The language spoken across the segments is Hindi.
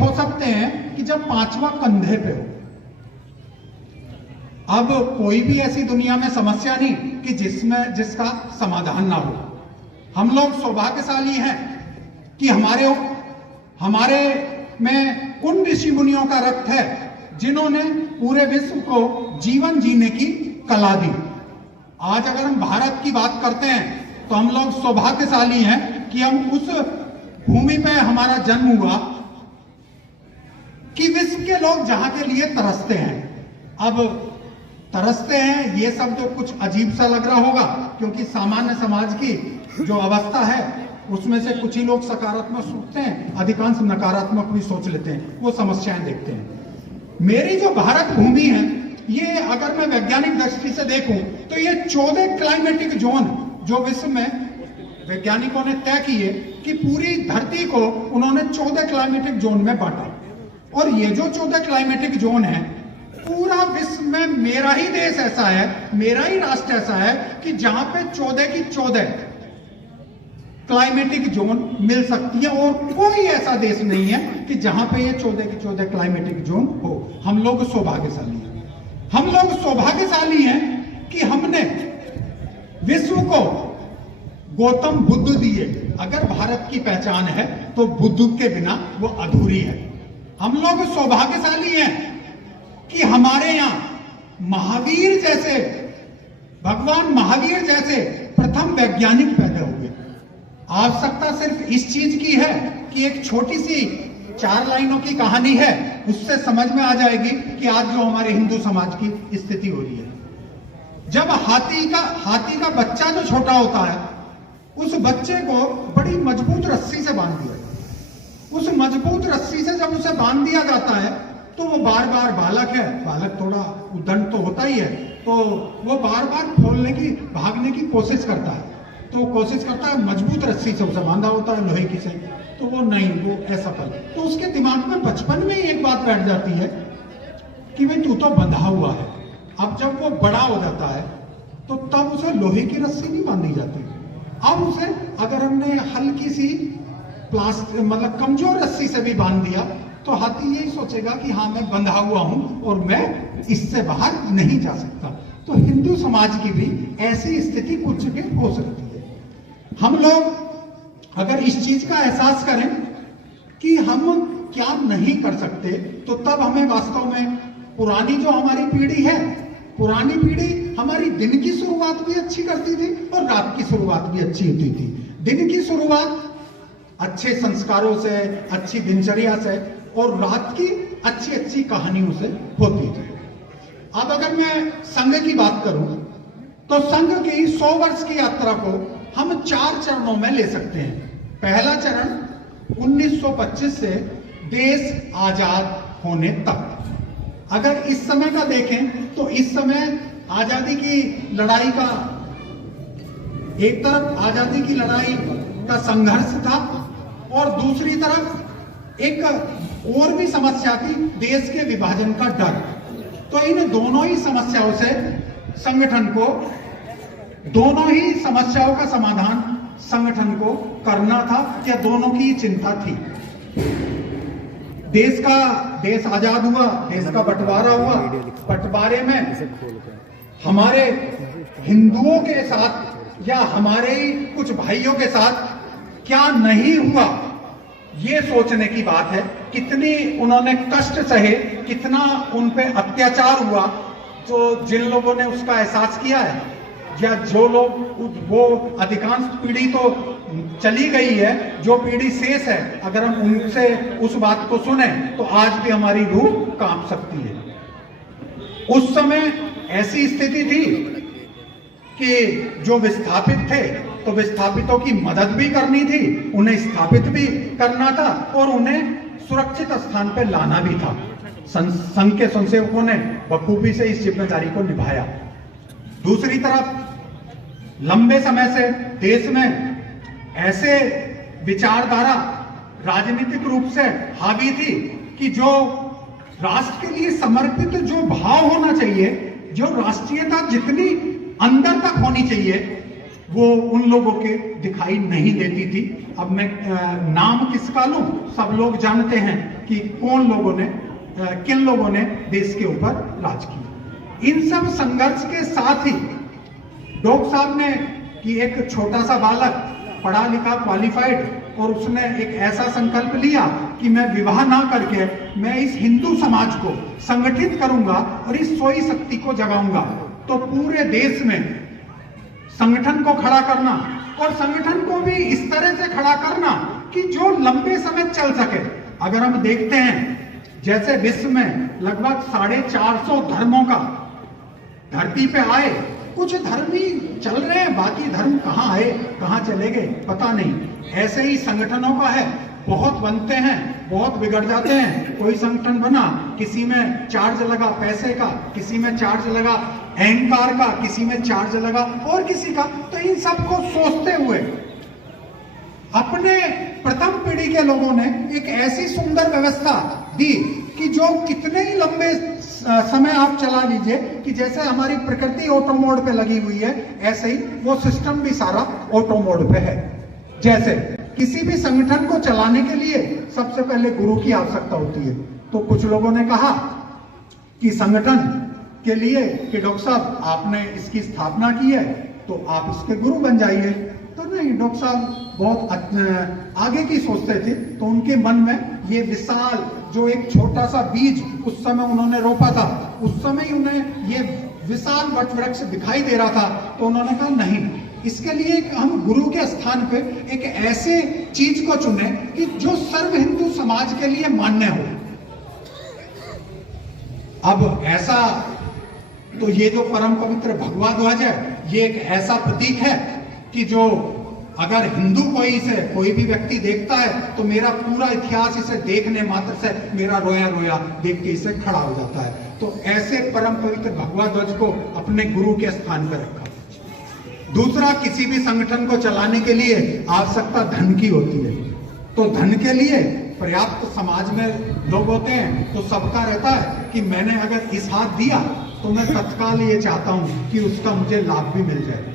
हो सकते हैं कि जब पांचवा कंधे पे हो। अब कोई भी ऐसी दुनिया में समस्या नहीं कि जिसका समाधान ना हो। हम लोग सौभाग्यशाली हैं कि हमारे में उन ऋषि मुनियों का रक्त है जिन्होंने पूरे विश्व को जीवन जीने की कला दी। आज अगर हम भारत की बात करते हैं तो हम लोग सौभाग्यशाली हैं कि हम उस भूमि पे हमारा जन्म हुआ कि विश्व के लोग जहां के लिए तरसते हैं। अब तरसते हैं ये शब्द कुछ अजीब सा लग रहा होगा, क्योंकि सामान्य समाज की जो अवस्था है उसमें से कुछ ही लोग सकारात्मक सोचते हैं, अधिकांश नकारात्मक भी सोच लेते हैं, वो समस्याएं देखते हैं। मेरी जो भारत भूमि है, ये अगर मैं वैज्ञानिक दृष्टि से देखूं तो ये 14 क्लाइमेटिक जोन जो विश्व में वैज्ञानिकों ने तय किए कि पूरी धरती को उन्होंने 14 क्लाइमेटिक जोन में बांटा। और ये जो 14 क्लाइमेटिक जोन है, पूरा विश्व में मेरा ही देश ऐसा है, मेरा ही राष्ट्र ऐसा है कि जहां पे 14 की 14 क्लाइमेटिक जोन मिल सकती है, और कोई ऐसा देश नहीं है कि जहां पे ये 14 की 14 क्लाइमेटिक जोन हो। हम लोग सौभाग्यशाली हैं। हम लोग सौभाग्यशाली हैं कि हमने विश्व को गौतम बुद्ध दिए। अगर भारत की पहचान है तो बुद्ध के बिना वो अधूरी है। हम लोग सौभाग्यशाली हैं कि हमारे यहां महावीर जैसे, भगवान महावीर जैसे प्रथम वैज्ञानिक पैदा हुए। आवश्यकता सिर्फ इस चीज की है कि एक छोटी सी 4 लाइनों की कहानी है, उससे समझ में आ जाएगी कि आज जो हमारे हिंदू समाज की स्थिति हो रही है। जब हाथी का बच्चा जो छोटा होता है, उस बच्चे को बड़ी मजबूत रस्सी से बांध दिया। उस मजबूत रस्सी से जब उसे बांध दिया जाता है तो वो बार बार, बालक थोड़ा उद्दंड तो होता ही है, तो वो बार बार भागने की कोशिश करता है। तो कोशिश करता है, मजबूत रस्सी से उसे बांधा होता है, लोहे की से, तो वो असफल। तो उसके दिमाग में बचपन में ही एक बात बैठ जाती है कि भाई तू तो बंधा हुआ है। अब जब वो बड़ा हो जाता है तो तब उसे लोहे की रस्सी नहीं बांधी जाती। अब उसे अगर हमने हल्की सी प्लास्टिक, मतलब कमजोर रस्सी से भी बांध दिया, तो हाथी यही सोचेगा कि हाँ, मैं बंधा हुआ हूं और मैं इससे बाहर नहीं जा सकता। तो हिंदू समाज की भी ऐसी स्थिति कुछ जगह हो सकती है। हम लोग अगर इस चीज का एहसास करें कि हम क्या नहीं कर सकते, तो तब हमें वास्तव में पुरानी जो हमारी पीढ़ी है, पुरानी पीढ़ी हमारी दिन की शुरुआत भी अच्छी करती थी और रात की शुरुआत भी अच्छी होती थी। दिन की शुरुआत अच्छे संस्कारों से, अच्छी दिनचर्या से, और रात की अच्छी अच्छी कहानियों से होती थी। अब अगर मैं संघ की बात करूं तो संघ की 100 वर्ष की यात्रा को हम 4 चरणों में ले सकते हैं। पहला चरण 1925 से देश आजाद होने तक। अगर इस समय का देखें तो इस समय आजादी की लड़ाई का, एक तरफ आजादी की लड़ाई का संघर्ष था और दूसरी तरफ एक और भी समस्या थी, देश के विभाजन का डर। तो इन दोनों ही समस्याओं से संगठन को, दोनों ही समस्याओं का समाधान संगठन को करना था, या दोनों की चिंता थी। देश आजाद हुआ, देश का बंटवारा हुआ। बंटवारे में हमारे हिंदुओं के साथ या हमारे ही कुछ भाइयों के साथ क्या नहीं हुआ, ये सोचने की बात है। कितनी उन्होंने कष्ट सहे, कितना उन पे अत्याचार हुआ, तो जिन लोगों ने उसका एहसास किया है, या जो लोग, वो अधिकांश पीढ़ी तो चली गई है, जो पीढ़ी शेष है, अगर हम उनसे उस बात को सुने तो आज भी हमारी रूह कांप सकती है। उस समय ऐसी स्थिति थी कि जो विस्थापित थे, तो विस्थापितों की मदद भी करनी थी, उन्हें स्थापित भी करना था और उन्हें सुरक्षित स्थान पर लाना भी था। संघ के स्वयंसेवकों ने बखूबी से इस जिम्मेदारी को निभाया। दूसरी तरफ लंबे समय से देश में ऐसे विचारधारा राजनीतिक रूप से हावी थी कि जो राष्ट्र के लिए समर्पित जो भाव होना चाहिए, जो राष्ट्रीयता जितनी अंदर तक होनी चाहिए, वो उन लोगों के दिखाई नहीं देती थी। अब मैं नाम किसका लूं, सब लोग जानते हैं कि कौन लोगों ने किन लोगों ने देश के ऊपर राज किया। इन सब संघर्ष के साथ ही डॉक्टर साहब ने कि एक छोटा सा बालक पढ़ा लिखा क्वालिफाइड, और उसने एक ऐसा संकल्प लिया कि मैं विवाह ना करके मैं इस हिंदू समाज को संगठित करूंगा और इस सोई शक्ति को जगाऊंगा। तो पूरे देश में संगठन को खड़ा करना, और संगठन को भी इस तरह से खड़ा करना कि जो लंबे समय चल सके। अगर हम देखते हैं जैसे विश्व में लगभग 450 धर्मों का धरती पे आए, कुछ धर्म ही चल रहे हैं, बाकी धर्म कहाँ आए कहाँ चले गए पता नहीं। ऐसे ही संगठनों का है, बहुत बनते हैं बहुत बिगड़ जाते हैं। कोई संगठन बना, किसी में चार्ज लगा पैसे का, किसी में चार्ज लगा अहंकार का, किसी में चार्ज लगा और किसी का। तो इन सबको सोचते हुए अपने प्रथम पीढ़ी के लोगों ने एक ऐसी सुंदर व्यवस्था दी कि जो कितने ही लंबे समय आप चला लीजिए, कि जैसे हमारी प्रकृति ऑटो मोड पे लगी हुई है, ऐसे ही वो सिस्टम भी सारा ऑटो मोड पे है। जैसे किसी भी संगठन को चलाने के लिए सबसे पहले गुरु की आवश्यकता होती है। तो कुछ लोगों ने कहा कि संगठन के लिए कि डॉक्टर साहब आपने इसकी स्थापना की है तो आप इसके गुरु बन जाइए। तो नहीं, डॉक्टर साहब बहुत आगे की सोचते थे। तो उनके मन में ये विशाल जो एक छोटा सा बीज उस समय उन्होंने रोपा था, उस समय ही उन्हें ये विशाल वट वृक्ष दिखाई दे रहा था। तो उन्होंने कहा नहीं, इसके लिए हम गुरु के स्थान पे एक ऐसे चीज को चुने कि जो सर्व हिंदू समाज के लिए मान्य हो। अब ऐसा तो ये जो परम पवित्र भगवा ध्वज है, ये एक ऐसा प्रतीक है कि जो अगर हिंदू कोई भी व्यक्ति देखता है तो मेरा पूरा इतिहास इसे देखने मात्र से मेरा रोया रोया देख के इसे खड़ा हो जाता है। तो ऐसे परम पवित्र भगवा ध्वज को अपने गुरु के स्थान पर रखा। दूसरा, किसी भी संगठन को चलाने के लिए आवश्यकता धन की होती है। तो धन के लिए पर्याप्त समाज में लोग होते हैं, तो सबका रहता है कि मैंने अगर इस हाथ दिया तो मैं तत्काल ये चाहता हूं कि उसका मुझे लाभ भी मिल जाए।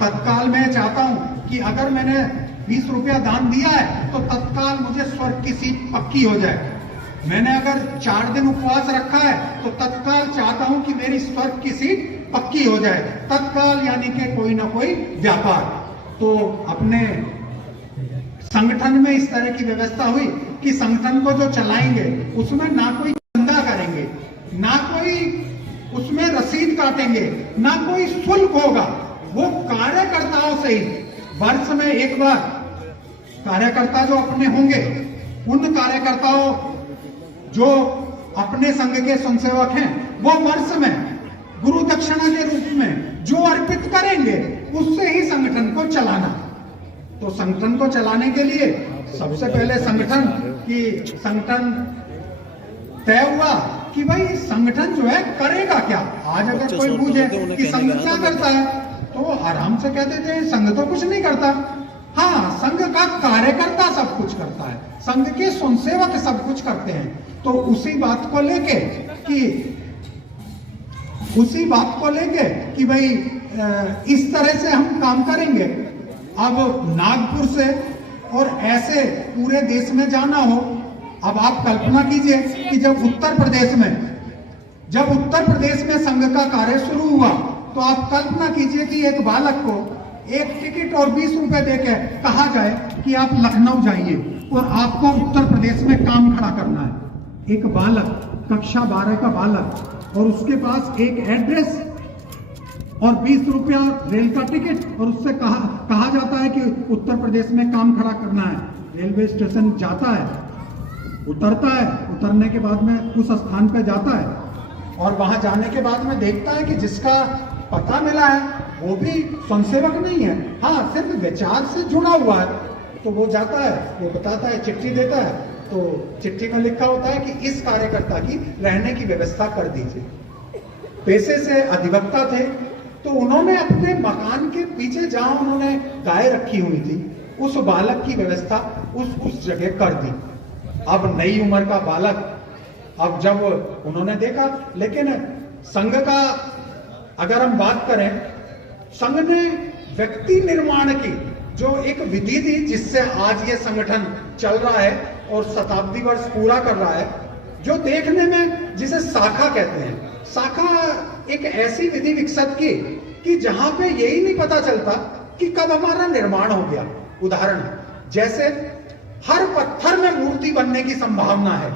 तत्काल मैं चाहता हूं कि अगर मैंने 20 रुपया दान दिया है तो तत्काल मुझे स्वर्ग की सीट पक्की हो जाए। मैंने अगर 4 दिन उपवास रखा है तो तत्काल चाहता हूं कि मेरी स्वर्ग की सीट पक्की हो जाए। तत्काल यानी कि कोई ना कोई व्यापार। तो अपने संगठन में इस तरह की व्यवस्था हुई कि संगठन को जो चलाएंगे उसमें ना कोई चंदा करेंगे, ना कोई उसमें रसीद काटेंगे, ना कोई शुल्क होगा। वो कार्यकर्ताओं से ही वर्ष में एक बार कार्यकर्ता जो अपने होंगे, उन कार्यकर्ताओं जो अपने संघ के स्वयंसेवक हैं, वो वर्ष में गुरु दक्षिणा के रूप में जो अर्पित करेंगे उससे ही संगठन को चलाना। तो संगठन को चलाने के लिए सबसे पहले संगठन तय हुआ कि भाई संगठन जो है करेगा क्या। आज अगर कोई पूछे कि संघ क्या करता है तो आराम से कहते थे संघ तो कुछ नहीं करता। हाँ, संघ का कार्यकर्ता सब कुछ करता है, संघ के स्वयंसेवक सब कुछ करते हैं। तो उसी बात को लेके कि भाई इस तरह से हम काम करेंगे। अब नागपुर से और ऐसे पूरे देश में जाना हो। अब आप कल्पना कीजिए कि जब उत्तर प्रदेश में संघ का कार्य शुरू हुआ तो आप कल्पना कीजिए कि एक बालक को एक टिकट और 20 रुपए देके कहा जाए कि आप लखनऊ जाइए और आपको उत्तर प्रदेश में काम खड़ा करना है। एक बालक, कक्षा 12 का बालक, और उसके पास एक एड्रेस और 20 रुपया रेल का टिकट, और उससे कहा जाता है कि उत्तर प्रदेश में काम खड़ा करना है। रेलवे स्टेशन जाता है, उतरता है, उतरने के बाद में उस स्थान पर जाता है और वहां जाने के बाद में देखता है कि जिसका पता मिला है वो भी स्वयंसेवक नहीं है, हाँ सिर्फ विचार से जुड़ा हुआ है। तो वो जाता है, वो बताता है, चिट्ठी देता है, तो चिट्ठी में लिखा होता है कि इस कार्यकर्ता की रहने की व्यवस्था कर दीजिए। पैसे से अधिवक्ता थे तो उन्होंने अपने मकान के पीछे जहां उन्होंने गाय रखी हुई थी उस बालक की व्यवस्था उस जगह कर दी। अब नई उम्र का बालक, अब जब उन्होंने देखा, लेकिन संघ का अगर हम बात करें, संघ ने व्यक्ति निर्माण की जो एक विधि थी जिससे आज ये संगठन चल रहा है और शताब्दी वर्ष पूरा कर रहा है, जो देखने में जिसे शाखा कहते हैं, शाखा एक ऐसी विधि विकसित की कि जहां पे यही नहीं पता चलता कि कब हमारा निर्माण हो गया। उदाहरण जैसे हर पत्थर में मूर्ति बनने की संभावना है,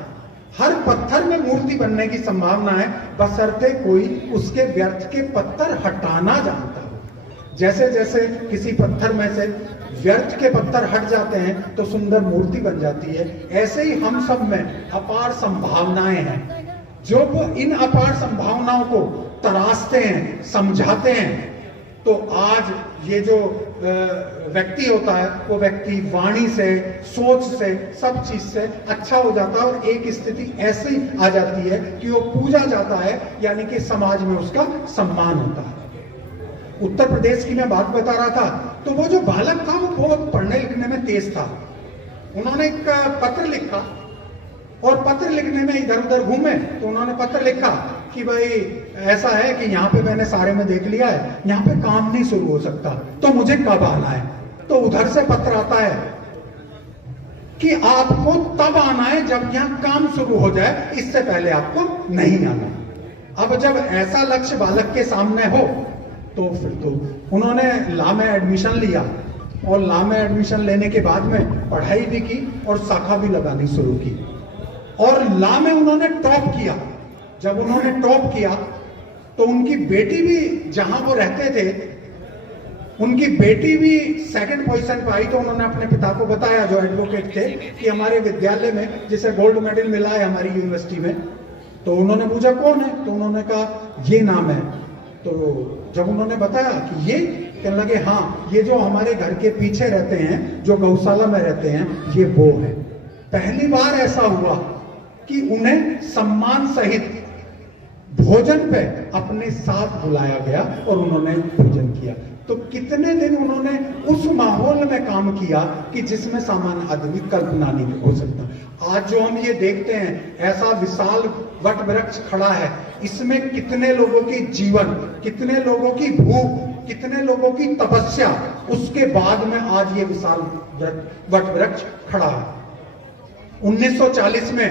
हर पत्थर में मूर्ति बनने की संभावना है, बशर्ते कोई उसके व्यर्थ के पत्थर हटाना जानता हो। जैसे जैसे किसी पत्थर में से व्यर्थ के पत्थर हट जाते हैं तो सुंदर मूर्ति बन जाती है। ऐसे ही हम सब में अपार संभावनाएं हैं। जो वो इन अपार संभावनाओं को तराशते हैं, समझाते हैं, तो आज ये जो व्यक्ति होता है वो व्यक्ति वाणी से, सोच से, सब चीज से अच्छा हो जाता है और एक स्थिति ऐसी आ जाती है कि वो पूजा जाता है, यानी कि समाज में उसका सम्मान होता है। उत्तर प्रदेश की मैं बात बता रहा था, तो वो जो बालक था वो बहुत पढ़ने लिखने में तेज था। उन्होंने एक पत्र लिखा और पत्र लिखने में इधर उधर घूमे तो उन्होंने पत्र लिखा कि भाई ऐसा है कि यहाँ पे मैंने सारे में देख लिया है, यहाँ पे काम नहीं शुरू हो सकता, तो मुझे कब आना है। तो उधर से पत्र आता है कि आपको तब आना है जब यहाँ काम शुरू हो जाए, इससे पहले आपको नहीं आना। अब जब ऐसा लक्ष्य बालक के सामने हो तो फिर तो उन्होंने लॉ में एडमिशन लिया और लॉ में एडमिशन लेने के बाद में पढ़ाई भी की और शाखा भी लगानी शुरू की और लॉ में उन्होंने टॉप किया। जब उन्होंने टॉप किया तो उनकी बेटी भी, जहां वो रहते थे, उनकी बेटी भी सेकंड पोजीशन पे आई। तो उन्होंने अपने पिता को बताया, जो एडवोकेट थे, कि हमारे विद्यालय में जिसे गोल्ड मेडल मिला है हमारी यूनिवर्सिटी में। तो उन्होंने पूछा कौन है, तो उन्होंने कहा ये नाम है। तो जब उन्होंने बताया कि ये, कहने लगे हाँ, ये जो हमारे घर के पीछे रहते हैं, जो गौशाला में रहते हैं, ये वो है। पहली बार ऐसा हुआ कि उन्हें सम्मान सहित भोजन पे अपने साथ बुलाया गया और उन्होंने भोजन किया। तो कितने दिन उन्होंने उस माहौल में काम किया कि जिसमें सामान्य आदमी कल्पना नहीं हो सकता। आज जो हम ये देखते हैं, ऐसा विशाल वट वृक्ष खड़ा है, इसमें कितने लोगों की जीवन, कितने लोगों की भूख, कितने लोगों की तपस्या, उसके बाद में आज ये विशाल वट वृक्ष खड़ा है। 1940 में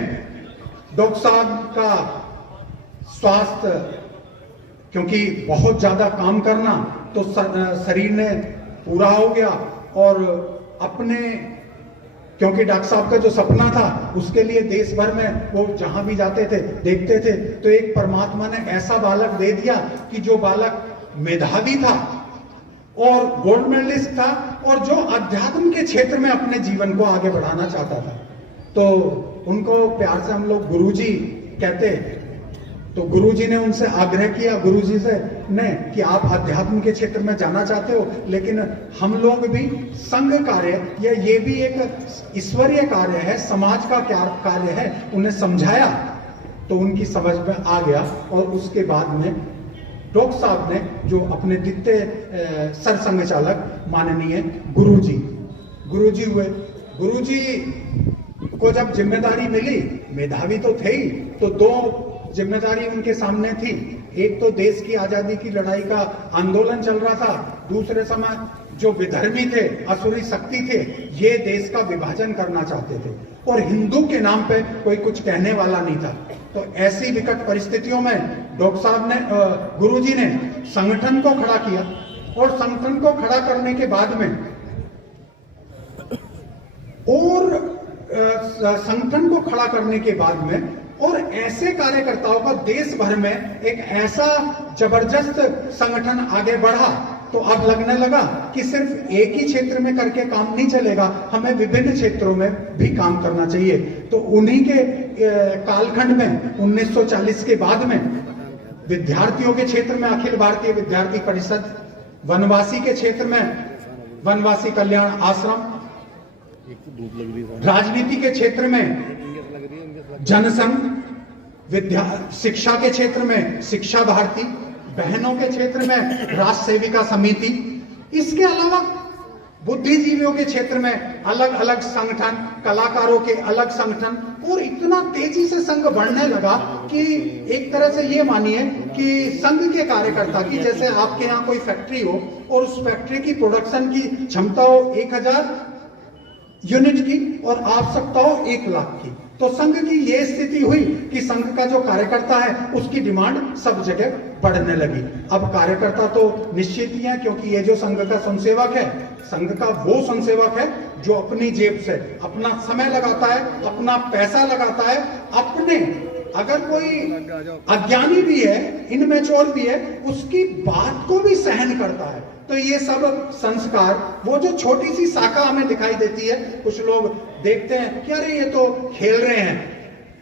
डॉक्टर साहब का स्वास्थ्य, क्योंकि बहुत ज्यादा काम करना, तो शरीर ने पूरा हो गया और अपने, क्योंकि डॉक्टर साहब का जो सपना था उसके लिए देश भर में वो जहां भी जाते थे देखते थे, तो एक परमात्मा ने ऐसा बालक दे दिया कि जो बालक मेधावी था और गोल्ड मेडलिस्ट था और जो अध्यात्म के क्षेत्र में अपने जीवन को आगे बढ़ाना चाहता था। तो उनको प्यार से हम लोग गुरुजी कहते। तो गुरुजी ने उनसे आग्रह किया, गुरुजी से ने, कि आप अध्यात्म के क्षेत्र में जाना चाहते हो, लेकिन हम लोग भी संघ कार्य या ये भी एक ईश्वरीय कार्य है, समाज का क्या कार्य है, उन्हें समझाया तो उनकी समझ में आ गया। और उसके बाद में डॉक्टर साहब ने, जो अपने द्वितीय सरसंघ चालक माननीय गुरुजी हुए, गुरुजी को जब जिम्मेदारी मिली, मेधावी तो थे ही, तो दो जिम्मेदारी उनके सामने थी। एक तो देश की आजादी की लड़ाई का आंदोलन चल रहा था, दूसरे समय जो विधर्मी थे, असुरी शक्ति थे, ये देश का विभाजन करना चाहते थे और हिंदू के नाम पे कोई कुछ कहने वाला नहीं था। तो ऐसी विकट परिस्थितियों में डॉक्टर साहब ने, गुरुजी ने संगठन को खड़ा किया और संगठन को खड़ा करने के बाद में और संगठन को खड़ा करने के बाद में और ऐसे कार्यकर्ताओं का देश भर में एक ऐसा जबरदस्त संगठन आगे बढ़ा, तो अब लगने लगा कि सिर्फ एक ही क्षेत्र में करके काम नहीं चलेगा, हमें विभिन्न क्षेत्रों में भी काम करना चाहिए। तो उन्हीं के कालखंड में 1940 के बाद में विद्यार्थियों के क्षेत्र में अखिल भारतीय विद्यार्थी परिषद, वनवासी के क्षेत्र में वनवासी कल्याण आश्रम, राजनीति के क्षेत्र में जनसंघ, शिक्षा के क्षेत्र में शिक्षा भारती, बहनों के क्षेत्र में राष्ट्र सेविका समिति, इसके अलावा बुद्धिजीवियों के क्षेत्र में अलग अलग संगठन, कलाकारों के अलग संगठन, और इतना तेजी से संघ बढ़ने लगा कि एक तरह से ये मानिए कि संघ के कार्यकर्ता की, जैसे आपके यहाँ कोई फैक्ट्री हो और उस फैक्ट्री की प्रोडक्शन की क्षमता हो 1000 यूनिट की और आवश्यकता हो 1 लाख की, तो संघ की यह स्थिति हुई कि संघ का जो कार्यकर्ता है उसकी डिमांड सब जगह बढ़ने लगी। अब कार्यकर्ता तो निश्चित ही है, क्योंकि ये जो संघ का संसेवक है, संघ का वो संसेवक है जो अपनी जेब से अपना समय लगाता है, अपना पैसा लगाता है, अपने, अगर कोई अज्ञानी भी है, इनमेच्योर भी है, उसकी बात को भी सहन करता है। तो ये सब संस्कार, वो जो छोटी सी शाखा हमें दिखाई देती है, कुछ लोग देखते हैं कि अरे ये तो खेल रहे हैं,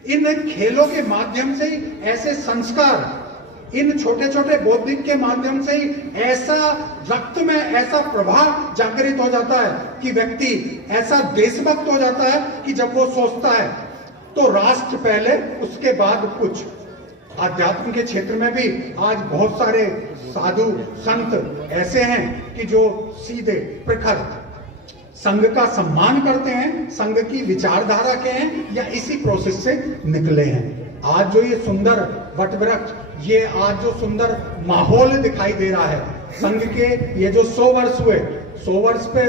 इन खेलों के माध्यम से ही ऐसे संस्कार, इन छोटे छोटे बौद्धिक के माध्यम से ही ऐसा रक्त में ऐसा प्रभाव जागृत हो जाता है कि व्यक्ति ऐसा देशभक्त हो जाता है कि जब वो सोचता है तो राष्ट्र पहले, उसके बाद कुछ। आध्यात्म के क्षेत्र में भी आज बहुत सारे साधु संत ऐसे हैं कि जो सीधे प्रखर संघ का सम्मान करते हैं, संघ की विचारधारा के हैं या इसी प्रोसेस से निकले हैं। आज जो ये सुंदर वटवृक्ष, ये आज जो सुंदर माहौल दिखाई दे रहा है, संघ के ये जो 100 वर्ष हुए, 100 वर्ष पे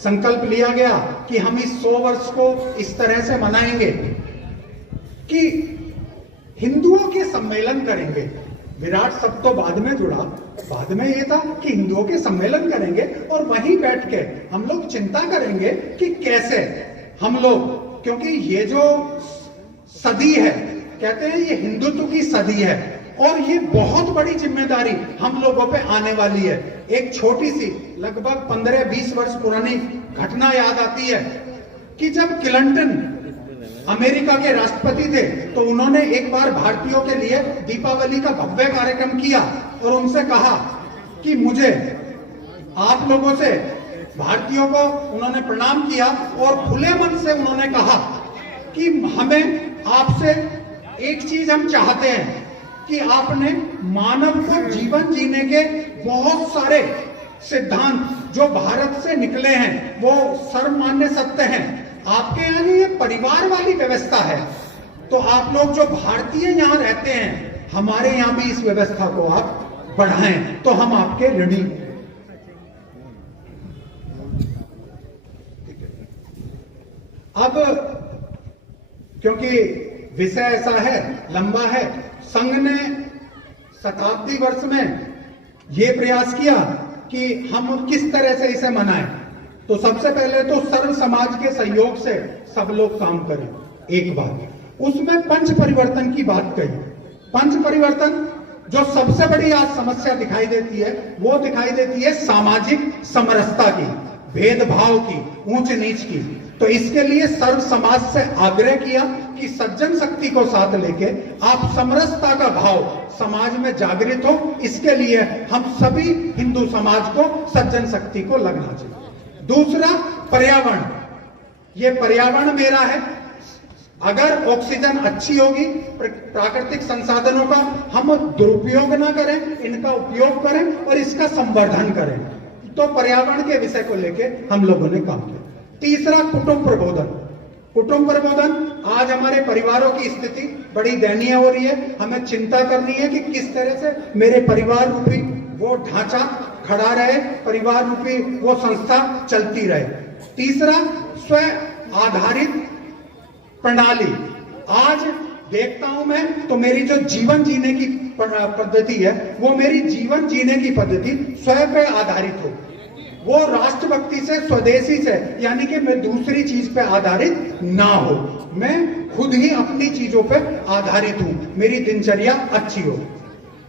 संकल्प लिया गया कि हम इस 100 वर्ष को इस तरह से मनाएंगे कि हिंदुओं के सम्मेलन करेंगे। विराट सब तो बाद में जुड़ा, बाद में ये था कि हिंदुओं के सम्मेलन करेंगे और वहीं बैठ के हम लोग चिंता करेंगे कि कैसे हम लोग, क्योंकि ये जो सदी है, कहते हैं ये हिंदुत्व की सदी है और ये बहुत बड़ी जिम्मेदारी हम लोगों पे आने वाली है। एक छोटी सी लगभग 15-20 वर्ष पुरानी घटना याद आती है कि जब क्लिंटन अमेरिका के राष्ट्रपति थे तो उन्होंने एक बार भारतीयों के लिए दीपावली का भव्य कार्यक्रम किया और उनसे कहा कि मुझे आप लोगों से, भारतीयों को उन्होंने प्रणाम किया और खुले मन से उन्होंने कहा कि हमें आपसे एक चीज हम चाहते हैं कि आपने मानव को जीवन जीने के बहुत सारे सिद्धांत जो भारत से निकले हैं वो सर्वमान्य सत्य हैं, आपके यहाँ ये परिवार वाली व्यवस्था है, तो आप लोग जो भारतीय यहाँ रहते हैं हमारे यहाँ भी इस व्यवस्था को आप बढ़ाएं, तो हम आपके ऋणी। अब क्योंकि विषय ऐसा है, लंबा है, संघ ने शताब्दी वर्ष में यह प्रयास किया कि हम किस तरह से इसे मनाएं। तो सबसे पहले तो सर्व समाज के सहयोग से सब लोग काम करें। एक बात उसमें पंच परिवर्तन की बात कही। पंच परिवर्तन जो सबसे बड़ी आज समस्या दिखाई देती है वो दिखाई देती है सामाजिक समरसता की, भेदभाव की, ऊंच नीच की। तो इसके लिए सर्व समाज से आग्रह किया कि सज्जन शक्ति को साथ लेके आप समरसता का भाव समाज में जागृत हो, इसके लिए हम सभी हिंदू समाज को सज्जन शक्ति को लगना चाहिए। दूसरा पर्यावरण, ये पर्यावरण मेरा है, अगर ऑक्सीजन अच्छी होगी, प्राकृतिक संसाधनों का हम दुरुपयोग ना करें, इनका उपयोग करें और इसका संवर्धन करें, तो पर्यावरण के विषय को लेके हम लोगों ने काम किया। तीसरा कुटुंब प्रबोधन। कुटुंब प्रबोधन, आज हमारे परिवारों की स्थिति बड़ी दयनीय हो रही है, हमें चिंता करनी है कि किस तरह से मेरे परिवार रूपी वो ढांचा खड़ा रहे, परिवार रूपी वो संस्था चलती रहे। तीसरा स्व आधारित प्रणाली। आज देखता हूं मैं तो मेरी जो जीवन जीने की पद्धति है वो मेरी जीवन जीने की पद्धति स्वयं पे आधारित हो, वो राष्ट्रभक्ति से, स्वदेशी से, यानी कि मैं दूसरी चीज पे आधारित ना हो, मैं खुद ही अपनी चीजों पे आधारित हूं, मेरी दिनचर्या अच्छी हो।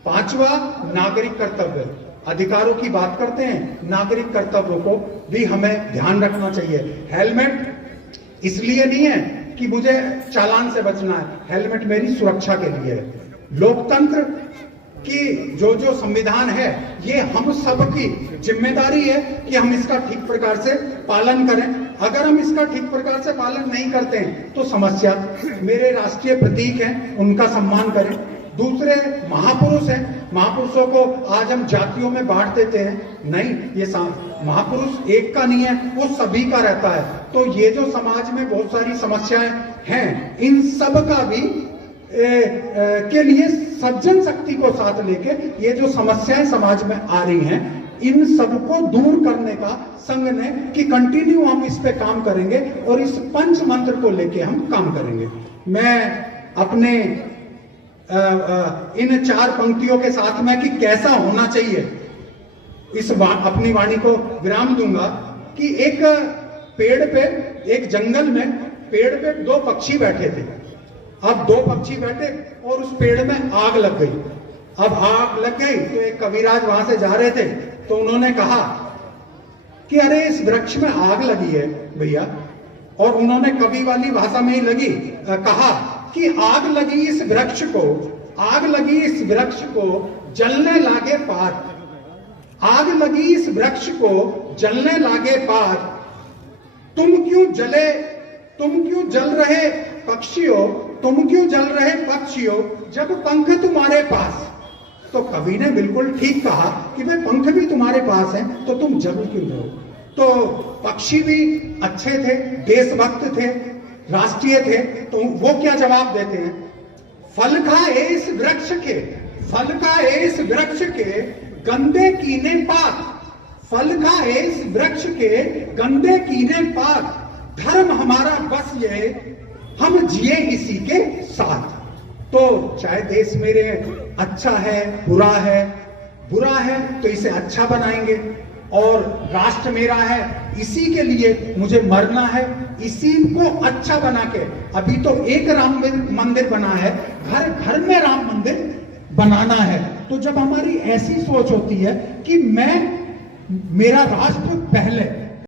पांचवा नागरिक कर्तव्य। अधिकारों की बात करते हैं, नागरिक कर्तव्यों को भी हमें ध्यान रखना चाहिए। हेलमेट इसलिए नहीं है कि मुझे चालान से बचना है, हेलमेट मेरी सुरक्षा के लिए है। लोकतंत्र की जो संविधान है ये हम सब की जिम्मेदारी है कि हम इसका ठीक प्रकार से पालन करें। अगर हम इसका ठीक प्रकार से पालन नहीं करते हैं तो समस्या। मेरे राष्ट्रीय प्रतीक हैं, उनका सम्मान करें। दूसरे महापुरुष हैं, महापुरुषों को आज हम जातियों में बांट देते हैं। नहीं, ये महापुरुष एक का नहीं है, वो सभी का रहता है। तो ये जो समाज में बहुत सारी समस्याएं हैं, इन सब का भी के लिए सज्जन शक्ति को साथ लेके ये जो समस्याएं समाज में आ रही हैं, इन सबको दूर करने का संघ ने कि कंटिन्यू हम इस पे काम करेंगे और इस पंच मंत्र को लेके हम काम करेंगे। मैं अपने इन 4 पंक्तियों के साथ में कि कैसा होना चाहिए इस अपनी वाणी को विराम दूंगा कि एक पेड़ पे, एक जंगल में पेड़ पे 2 पक्षी बैठे थे। अब 2 पक्षी बैठे और उस पेड़ में आग लग गई। अब आग लग गई तो एक कविराज वहां से जा रहे थे, तो उन्होंने कहा कि अरे इस वृक्ष में आग लगी है भैया, और उन्होंने कवि वाली भाषा में ही कहा कि आग लगी इस वृक्ष को, आग लगी इस वृक्ष को जलने लागे पार, आग लगी इस वृक्ष को जलने लागे पार, तुम क्यों जल रहे पक्षियों, तुम क्यों जल रहे पक्षियों जब पंख तुम्हारे पास। तो कवि ने बिल्कुल ठीक कहा कि भाई पंख भी तुम्हारे पास हैं तो तुम जल क्यों रहे हो। तो पक्षी भी अच्छे थे, देशभक्त थे, राष्ट्रीय थे, तो वो क्या जवाब देते हैं, फल खाए इस वृक्ष के, फल खाए इस वृक्ष के गंदे कीने पात, फल खाए इस वृक्ष के गंदे कीने पात, धर्म हमारा बस ये हम जिए इसी के साथ। तो चाहे देश मेरे अच्छा है, बुरा है तो इसे अच्छा बनाएंगे, और राष्ट्र मेरा है, इसी के लिए मुझे मरना है, इसी को अच्छा बना के। अभी तो एक राम मंदिर बना है, घर घर में राम मंदिर बनाना है। तो जब हमारी ऐसी सोच होती है कि मेरा राष्ट्र पहले,